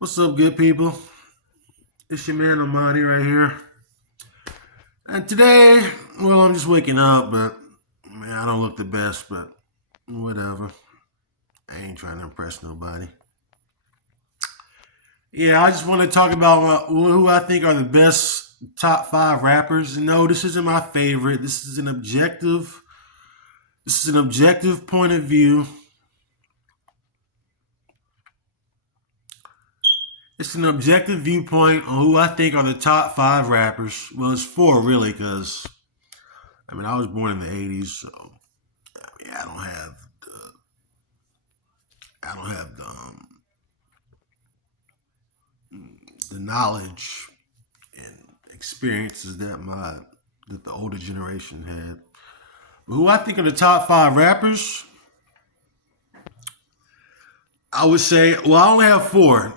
What's up, good people? It's your man Amani right here. And today, well, I'm just waking up, but man, I don't look the best, but whatever. I ain't trying to impress nobody. Yeah, I just want to talk about who I think are the best top five rappers. No, this isn't my favorite. This is an objective. This is an objective point of view. It's an objective viewpoint on who I think are the top five rappers. Well, it's four really, because I was born in the '80s, so I don't have the knowledge and experiences that the older generation had. But who I think are the top five rappers, I would say. Well, I only have four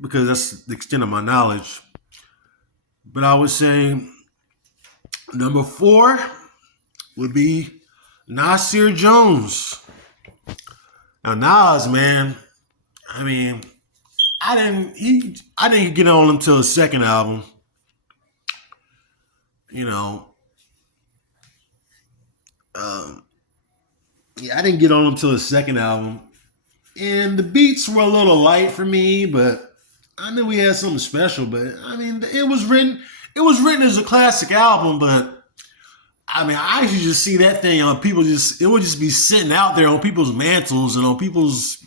because that's the extent of my knowledge. But I would say number four would be Nasir Jones. Now Nas, man, I mean, I didn't get on until his second album. You know, um, yeah, I didn't get on until his second album, and the beats were a little light for me, but I knew he had something special. But I mean, it was written as a classic album, but I mean, I used to just see that thing on people. It would just be sitting out there on people's mantles and on people's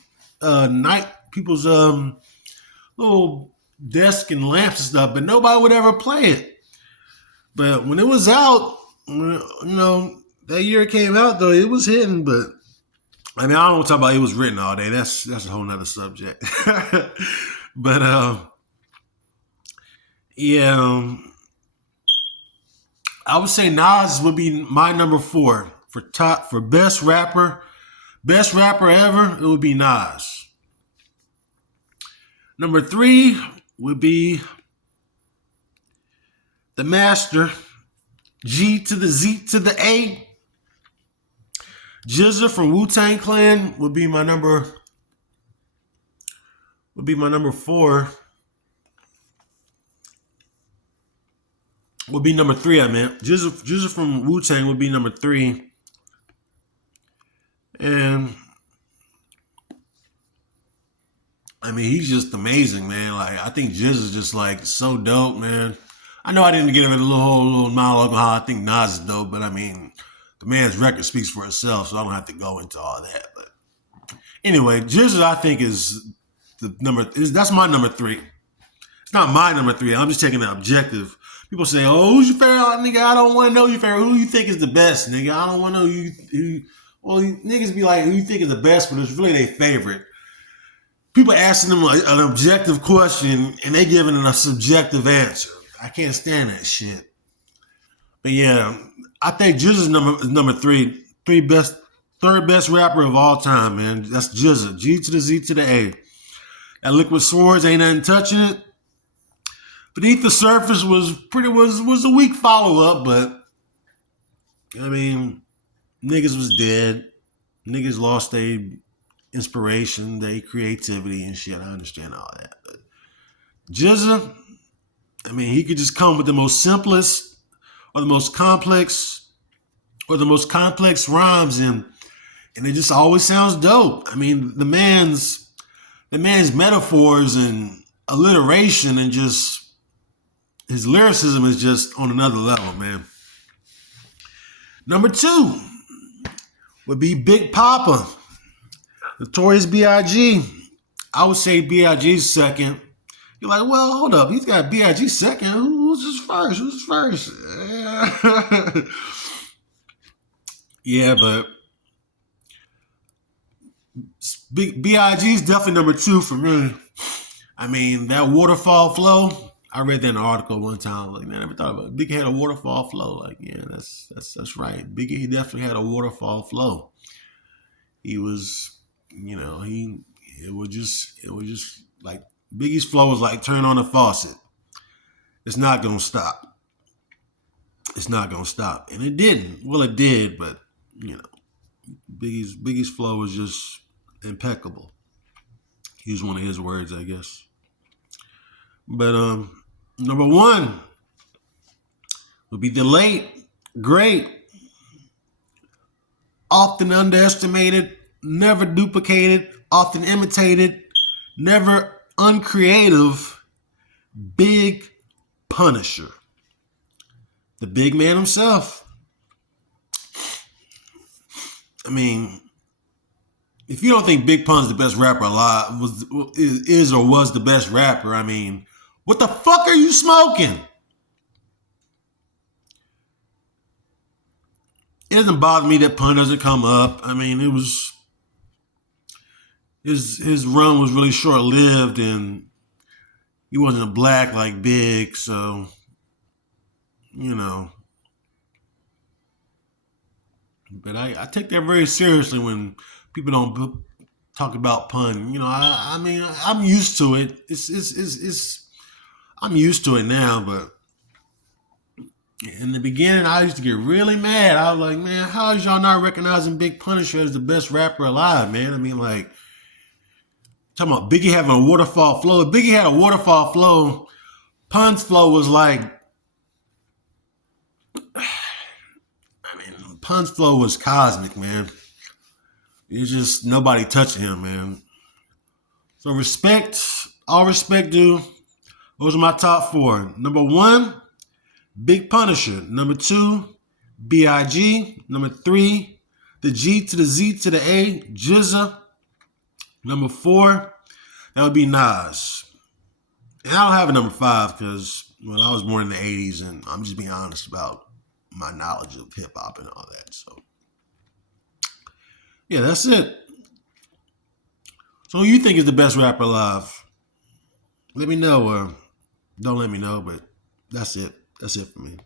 little desk and lamps and stuff, but nobody would ever play it. But when it was out, that year it came out though, it was hitting. But I mean, I don't want to talk about it was written all day. That's a whole nother subject. but yeah, I would say Nas would be my number four for best rapper ever. It would be Nas. Number three would be the master, G to the Z to the A. GZA from Wu-Tang Clan would be my number four. Would be number three, I meant. GZA from Wu-Tang would be number three. And I mean, he's just amazing, man. Like, I think Jizz is just like so dope, man. I know I didn't give it a little monologue on how I think Nas is dope, but I mean, the man's record speaks for itself, so I don't have to go into all that. But anyway, Jizz, I think that's my number three. It's not my number three. I'm just taking an objective. People say, "Oh, who's your favorite nigga?" I don't want to know your favorite. Who you think is the best, nigga? I don't want to know you. Well, niggas be like, "Who you think is the best?" But it's really their favorite. People asking them an objective question and they giving it a subjective answer. I can't stand that shit. But yeah, I think Jizz is number three, third best rapper of all time, man. That's Jizz, G to the Z to the A. That Liquid Swords ain't nothing touching it. Beneath the Surface was a weak follow up, but I mean, niggas was dead. Niggas lost their inspiration, their creativity and shit. I understand all that. But GZA, I mean, he could just come with the most simplest or the most complex rhymes and it just always sounds dope. I mean, the man's metaphors and alliteration and just his lyricism is just on another level, man. Number two would be Big Papa, Notorious B.I.G. I would say B.I.G.'s second. You're like, well, hold up. He's got B.I.G. second. Who's his first? Yeah, but B.I.G. is definitely number two for me. I mean, that waterfall flow. I read that in an article one time. Like, man, I never thought about it. Biggie had a waterfall flow. Like, yeah, that's right. Biggie, he definitely had a waterfall flow. He was, it was just like Biggie's flow was like turn on the faucet. It's not gonna stop. It's not gonna stop, and it didn't. Well, it did, but you know, Biggie's flow was just impeccable. Use one of his words, I guess. But number one would be the late, great, often underestimated, never duplicated, often imitated, never uncreative, Big Punisher. The big man himself. I mean, if you don't think Big Pun's the best rapper alive, is or was the best rapper, I mean, what the fuck are you smoking? It doesn't bother me that Pun doesn't come up. I mean, it was his run was really short lived, and he wasn't a black like Big, so you know. But I take that very seriously when people don't talk about Pun. You know, I mean, I'm used to it. It's I'm used to it now, but in the beginning, I used to get really mad. I was like, man, how is y'all not recognizing Big Punisher as the best rapper alive, man? I mean, like, talking about Biggie having a waterfall flow. If Biggie had a waterfall flow, Pun's flow was like, I mean, Pun's flow was cosmic, man. It's just nobody touching him, man. So respect, all respect due. Those are my top four. Number one, Big Punisher. Number two, B.I.G. Number three, the G to the Z to the A, GZA. Number four, that would be Nas. And I don't have a number five because, well, I was born in the 80s and I'm just being honest about my knowledge of hip hop and all that. So, yeah, that's it. So, who you think is the best rapper alive? Let me know, or don't let me know, but that's it. That's it for me.